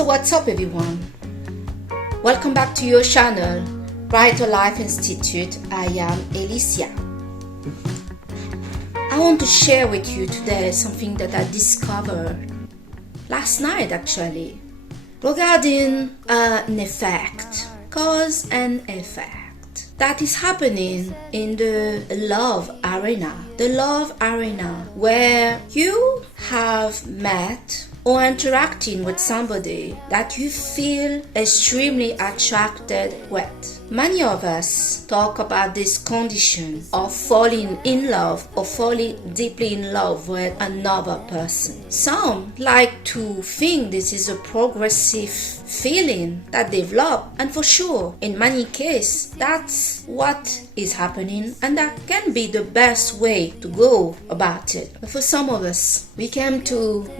So what's up everyone? Welcome back to your channel, Brighter Life Institute. I am Alicia. I want to share with you today something that I discovered last night actually, regarding an effect, cause and effect, that is happening in the love arena. The love arena where you have met or interacting with somebody that you feel extremely attracted with. Many of us talk about this condition of falling in love or falling deeply in love with another person. Some like to think this is a progressive feeling that develops, and for sure, in many cases, that's what is happening, and that can be the best way to go about it. But for some of us, we came to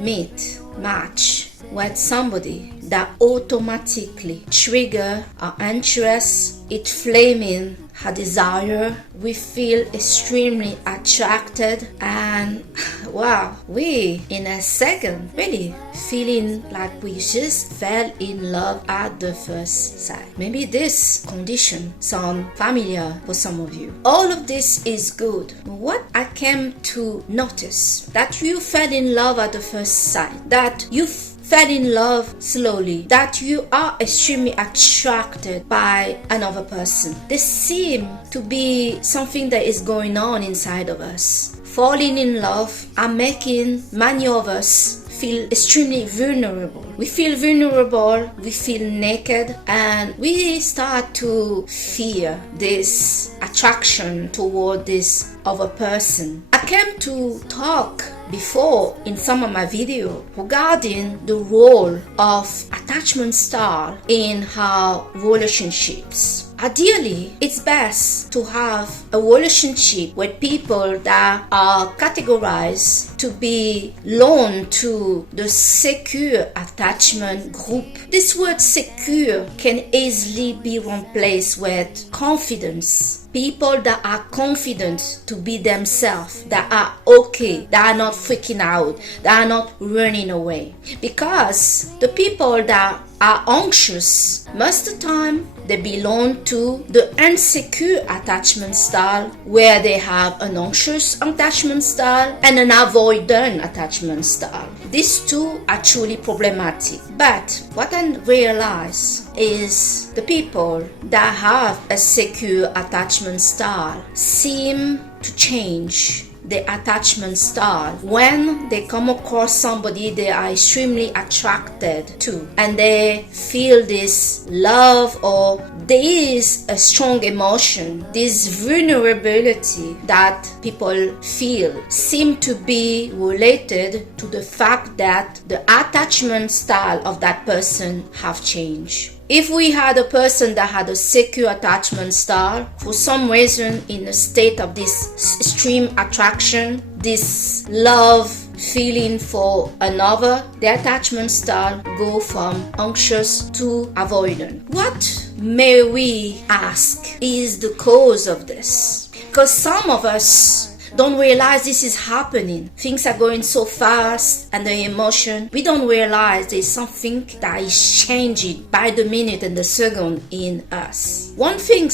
match with somebody that automatically trigger our interest, it flaming her desire. We feel extremely attracted, and wow, we in a second really feeling like we just fell in love at the first sight. Maybe this condition sounds familiar for some of you. All of this is good. What I came to notice, that you fell in love at the first sight, that you fell in love slowly, that you are extremely attracted by another person. There seems to be something that is going on inside of us. Falling in love are making many of us feel extremely vulnerable. We feel vulnerable, we feel naked, and we start to fear this attraction toward this other person. I came to talk before in some of my videos regarding the role of attachment style in our relationships. Ideally, it's best to have a relationship with people that are categorized to belong to the secure attachment group. This word secure can easily be replaced with confidence. People that are confident to be themselves, that are okay, that are not freaking out, that are not running away. Because the people that are anxious, most of the time they belong to the insecure attachment style, where they have an anxious attachment style and an avoidant attachment style. These two are truly problematic. But what I realize is the people that have a secure attachment style seem to change the attachment style when they come across somebody they are extremely attracted to, and they feel this love, or there is a strong emotion. This vulnerability that people feel seem to be related to the fact that the attachment style of that person have changed. If we had a person that had a secure attachment style, for some reason in a state of this extreme attraction, this love feeling for another, the attachment style go from anxious to avoidant. What may we ask is the cause of this? Because some of us don't realize this is happening. Things are going so fast, and the emotion, we don't realize there's something that is changing by the minute and the second in us. One thing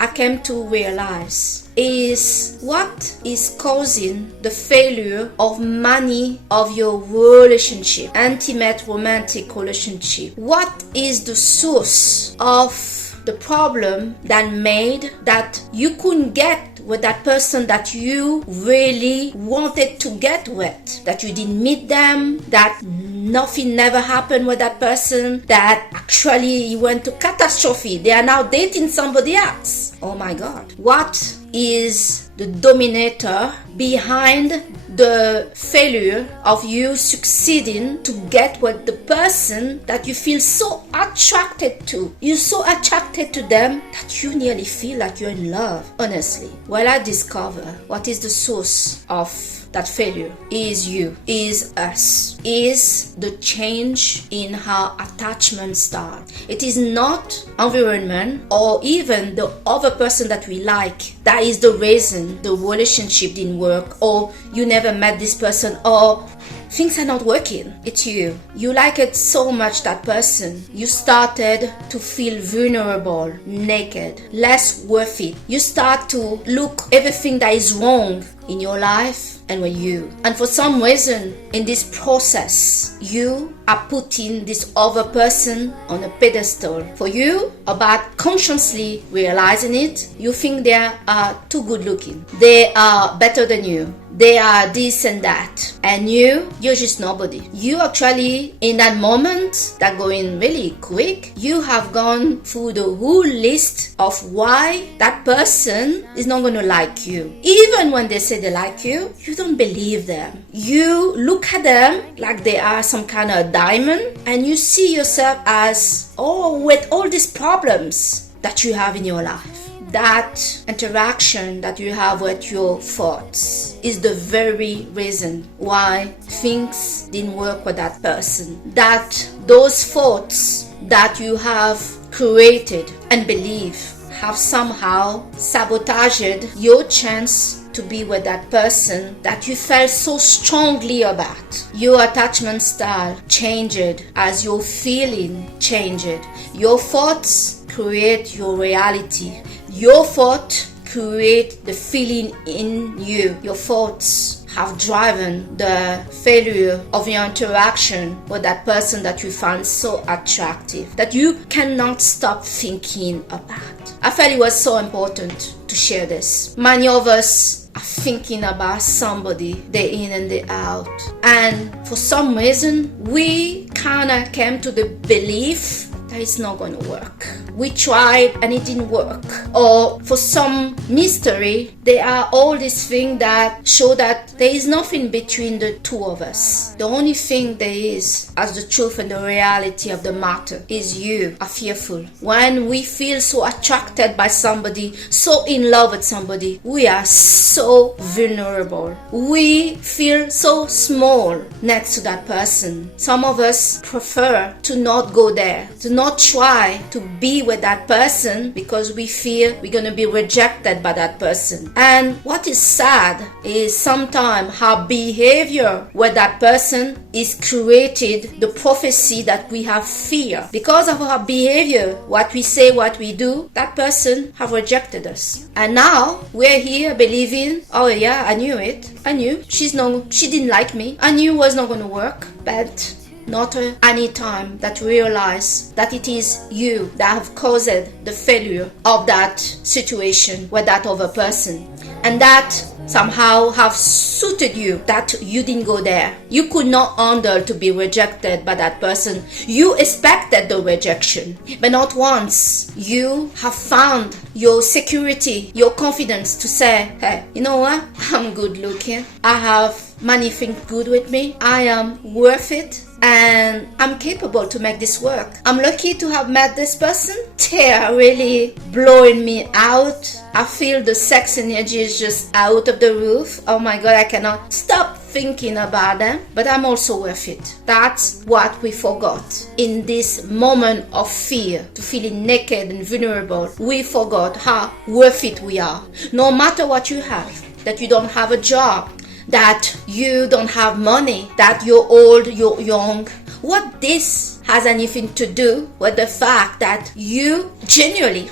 I came to realize is what is causing the failure of many of your relationship, intimate romantic relationship. What is the source of the problem that made that you couldn't get with that person that you really wanted to get with, that you didn't meet them, that nothing never happened with that person, that actually you went to catastrophe, they are now dating somebody else. Oh my God. What is the dominator behind the failure of you succeeding to get with the person that you feel so attracted to? You're so attracted to them that you nearly feel like you're in love, honestly. Well, I discover what is the source of that failure is you, is us, is the change in our attachment style. It is not environment or even the other person that we like that is the reason the relationship didn't work, or you never met this person, or things are not working. It's you. You like it so much, that person. You started to feel vulnerable, naked, less worth it. You start to look everything that is wrong in your life and with you. And for some reason, in this process, you are putting this other person on a pedestal. For you, about consciously realizing it, you think they are too good looking. They are better than you. They are this and that. And you're just nobody. You actually, in that moment, that going really quick, you have gone through the whole list of why that person is not going to like you. Even when they say they like you, you don't believe them. You look at them like they are some kind of diamond, and you see yourself as, with all these problems that you have in your life. That interaction that you have with your thoughts is the very reason why things didn't work with that person. That those thoughts that you have created and believe have somehow sabotaged your chance to be with that person that you felt so strongly about. Your attachment style changed as your feeling changed. Your thoughts create your reality. Your thoughts create the feeling in you. Your thoughts have driven the failure of your interaction with that person that you find so attractive, that you cannot stop thinking about. I felt it was so important to share this. Many of us are thinking about somebody day in and day out, and for some reason we kind of came to the belief that it's not going to work. We tried and it didn't work. Or for some mystery, there are all these things that show that there is nothing between the two of us. The only thing there is, as the truth and the reality of the matter, is you are fearful. When we feel so attracted by somebody, so in love with somebody, we are so vulnerable. We feel so small next to that person. Some of us prefer to not go there, to not try to be with that person because we fear we're going to be rejected by that person. And what is sad is sometimes our behavior with that person is created the prophecy that we have fear. Because of our behavior, what we say, what we do, that person have rejected us. And now we're here believing, oh yeah, I knew it. I knew she didn't like me. I knew it was not going to work. But not any time that we realize that it is you that have caused the failure of that situation with that other person, and that somehow have suited you, that you didn't go there. You could not handle to be rejected by that person. You expected the rejection, but not once you have found your security, your confidence to say, hey, you know what? I'm good looking. I have many things good with me. I am worth it. And I'm capable to make this work. I'm lucky to have met this person. They are really blowing me out. I feel the sex energy is just out of the roof. Oh my God, I cannot stop thinking about them. But I'm also worth it. That's what we forgot. In this moment of fear, to feeling naked and vulnerable, we forgot how worth it we are. No matter what you have, that you don't have a job, that you don't have money, that you're old, you're young. What this has anything to do with the fact that you genuinely,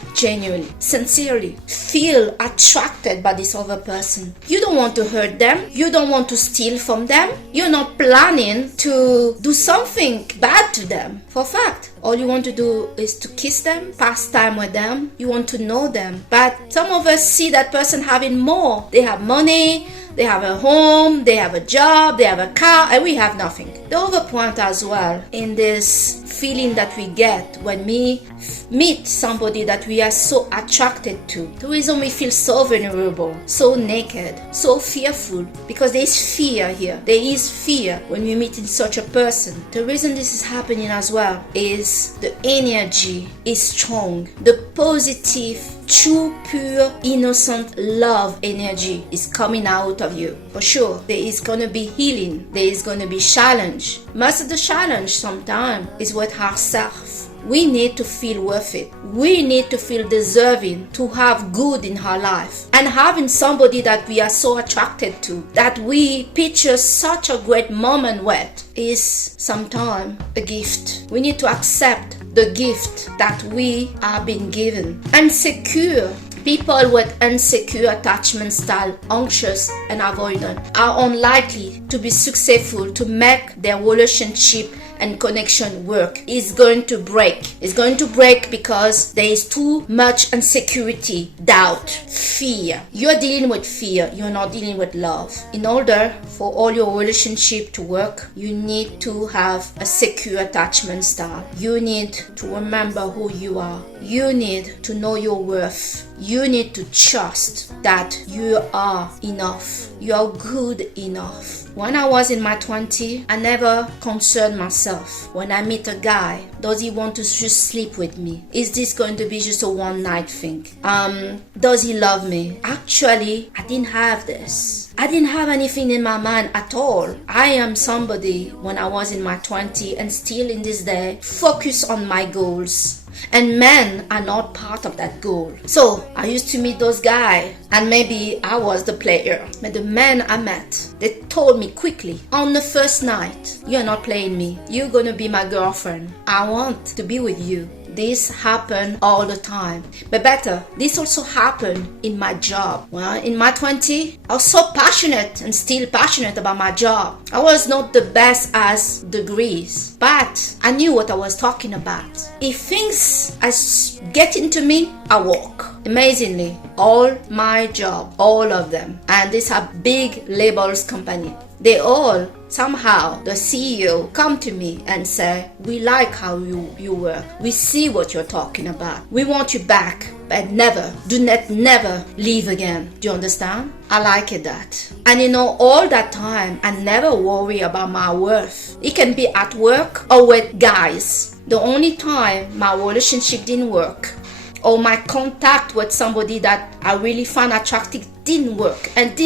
sincerely feel attracted by this other person. You don't want to hurt them. You don't want to steal from them. You're not planning to do something bad to them. For a fact, all you want to do is to kiss them, pass time with them. You want to know them. But some of us see that person having more. They have money, they have a home, they have a job, they have a car, and we have nothing. The other point as well, in this feeling that we get when we meet somebody that we are so attracted to, the reason we feel so vulnerable, so naked, so fearful, because there is fear here. There is fear when we meet in such a person. The reason this is happening as well is the energy is strong. The positive, true, pure, innocent love energy is coming out of you. For sure, there is going to be healing. There is going to be challenge. Most of the challenge sometimes is with ourselves. We need to feel worth it. We need to feel deserving to have good in our life. And having somebody that we are so attracted to, that we picture such a great moment with, is sometimes a gift. We need to accept the gift that we are being given. And secure people with insecure attachment style, anxious and avoidant, are unlikely to be successful to make their relationship and connection work. It's going to break. It's going to break because there is too much insecurity, doubt, fear. You're dealing with fear. You're not dealing with love. In order for all your relationship to work, you need to have a secure attachment style. You need to remember who you are. You need to know your worth. You need to trust that you are enough. You are good enough. When I was in my 20s, I never concerned myself. When I meet a guy, does he want to just sleep with me? Is this going to be just a one-night thing? Does he love me? Actually, I didn't have this. I didn't have anything in my mind at all. I am somebody, when I was in my 20s and still in this day, focus on my goals. And men are not part of that goal. So I used to meet those guys, and maybe I was the player. But the men I met, they told me quickly, on the first night, you're not playing me. You're gonna be my girlfriend. I want to be with you. This happened all the time. But better, this also happened in my job. Well, in my 20s, I was so passionate and still passionate about my job. I was not the best as degrees, but I knew what I was talking about. If things get into me, I walk. Amazingly, all my job, all of them, and these are big labels company, they all somehow, the CEO come to me and say, we like how you work. We see what you're talking about. We want you back, but never leave again. Do you understand? I like it that. And all that time, I never worry about my worth. It can be at work or with guys. The only time my relationship didn't work, or my contact with somebody that I really found attractive didn't work, and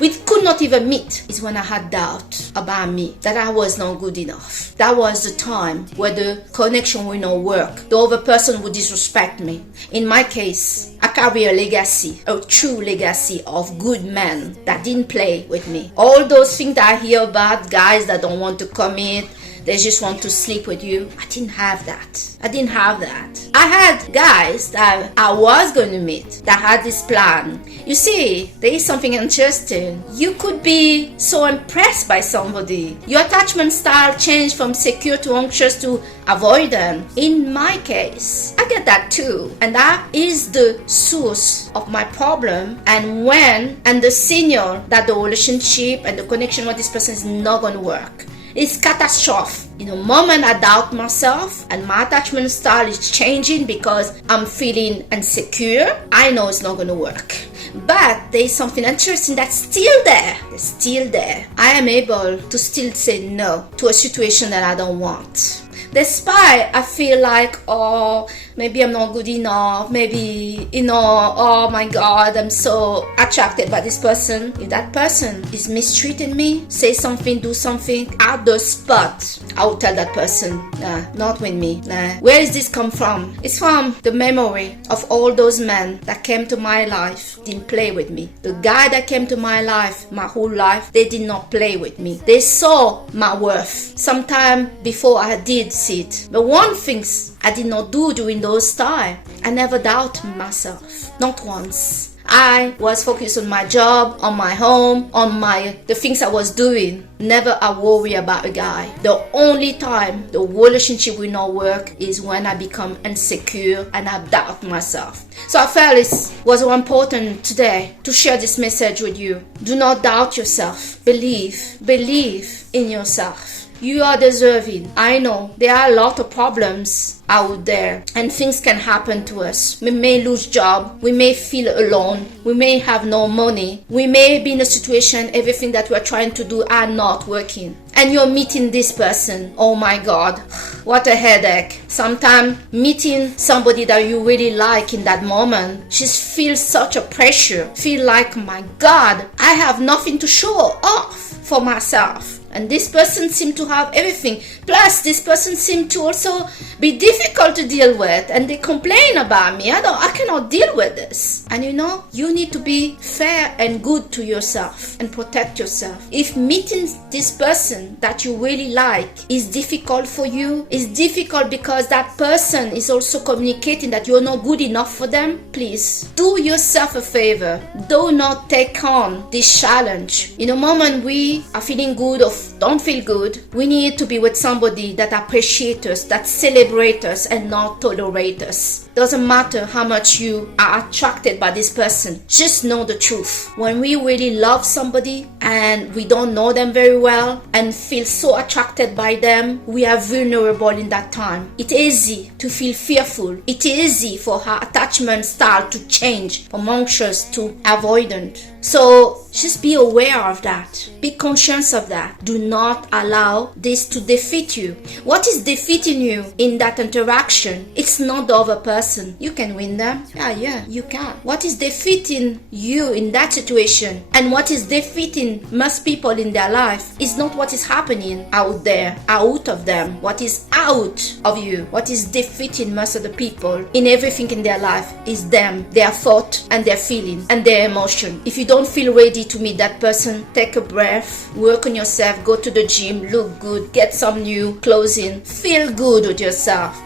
we could not even meet, is when I had doubt about me, that I was not good enough. That was the time where the connection will not work. The other person would disrespect me. In my case, I carry a legacy, a true legacy of good men that didn't play with me. All those things that I hear about, guys that don't want to commit, they just want to sleep with you. I didn't have that. I had guys that I was going to meet that had this plan. You see, there is something interesting. You could be so impressed by somebody. Your attachment style changed from secure to anxious to avoidant. In my case, I get that too. And that is the source of my problem. And the signal that the relationship and the connection with this person is not going to work. It's catastrophic. In a moment I doubt myself and my attachment style is changing because I'm feeling insecure, I know it's not going to work. But there is something interesting that's still there. It's still there. I am able to still say no to a situation that I don't want. Despite I feel like, maybe I'm not good enough, maybe, oh my God, I'm so attracted by this person. If that person is mistreating me, say something, do something, at the spot, I will tell that person, nah, not with me, nah. Where does this come from? It's from the memory of all those men that came to my life, didn't play with me. The guy that came to my life, my whole life, they did not play with me. They saw my worth sometime before I did see it. But one thing I did not do during those times, I never doubted myself, not once. I was focused on my job, on my home, on the things I was doing. Never a worry about a guy. The only time the relationship will not work is when I become insecure and I doubt myself. So I felt it was important today to share this message with you. Do not doubt yourself. Believe in yourself. You are deserving. I know there are a lot of problems out there and things can happen to us. We may lose job. We may feel alone. We may have no money. We may be in a situation everything that we're trying to do are not working. And you're meeting this person. Oh my God, what a headache. Sometimes meeting somebody that you really like in that moment just feels such a pressure. Feel like, my God, I have nothing to show off for myself. And this person seemed to have everything. Plus, this person seemed to also be difficult to deal with. And they complain about me. I cannot deal with this. And you need to be fair and good to yourself and protect yourself. If meeting this person that you really like is difficult for you, is difficult because that person is also communicating that you're not good enough for them, please do yourself a favor. Do not take on this challenge. In a moment we are feeling good or don't feel good, we need to be with somebody that appreciates us, that celebrates us and not tolerate us. Doesn't matter how much you are attracted by this person. Just know the truth. When we really love somebody and we don't know them very well and feel so attracted by them, we are vulnerable in that time. It's easy to feel fearful. It's easy for our attachment style to change from anxious to avoidant. So just be aware of that. Be conscious of that. Do not allow this to defeat you. What is defeating you in that interaction? It's not the other person. You can win them. Yeah, you can. What is defeating you in that situation and what is defeating most people in their life is not what is happening out there, out of them. What is out of you, what is defeating most of the people in everything in their life is them, their thought and their feeling and their emotion. If you don't feel ready to meet that person, take a breath, work on yourself, go to the gym, look good, get some new clothing, feel good with yourself.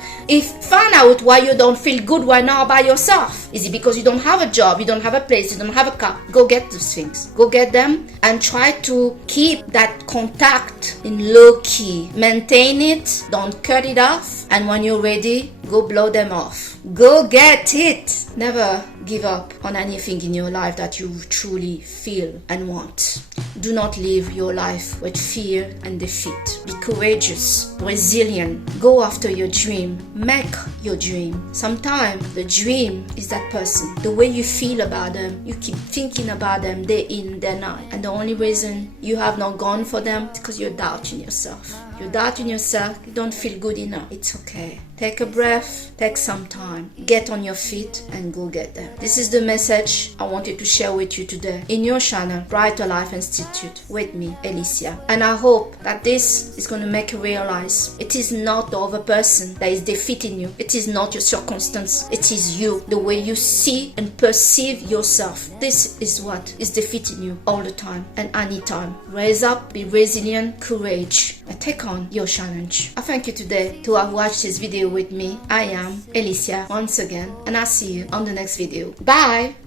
Find out why you don't feel good right now by yourself. Is it because you don't have a job, you don't have a place, you don't have a car? Go get those things. Go get them and try to keep that contact in low key. Maintain it, don't cut it off, and when you're ready, go blow them off. Go get it. Never give up on anything in your life that you truly feel and want. Do not live your life with fear and defeat. Be courageous, resilient. Go after your dream. Make your dream. Sometimes the dream is that person. The way you feel about them, you keep thinking about them day in, day out. And the only reason you have not gone for them is because you're doubting yourself. You're doubting yourself. You don't feel good enough. It's okay. Take a breath. Take some time. Get on your feet and go get them. This is the message I wanted to share with you today in your channel, Brighter Life Institute, with me, Alicia. And I hope that this is going to make you realize it is not the other person that is defeating you. It is not your circumstance. It is you. The way you see and perceive yourself. This is what is defeating you all the time and anytime. Raise up, be resilient, courage, and take on your challenge. I thank you today to have watched this video with me. I am Alicia once again, and I'll see you on the next video. Bye!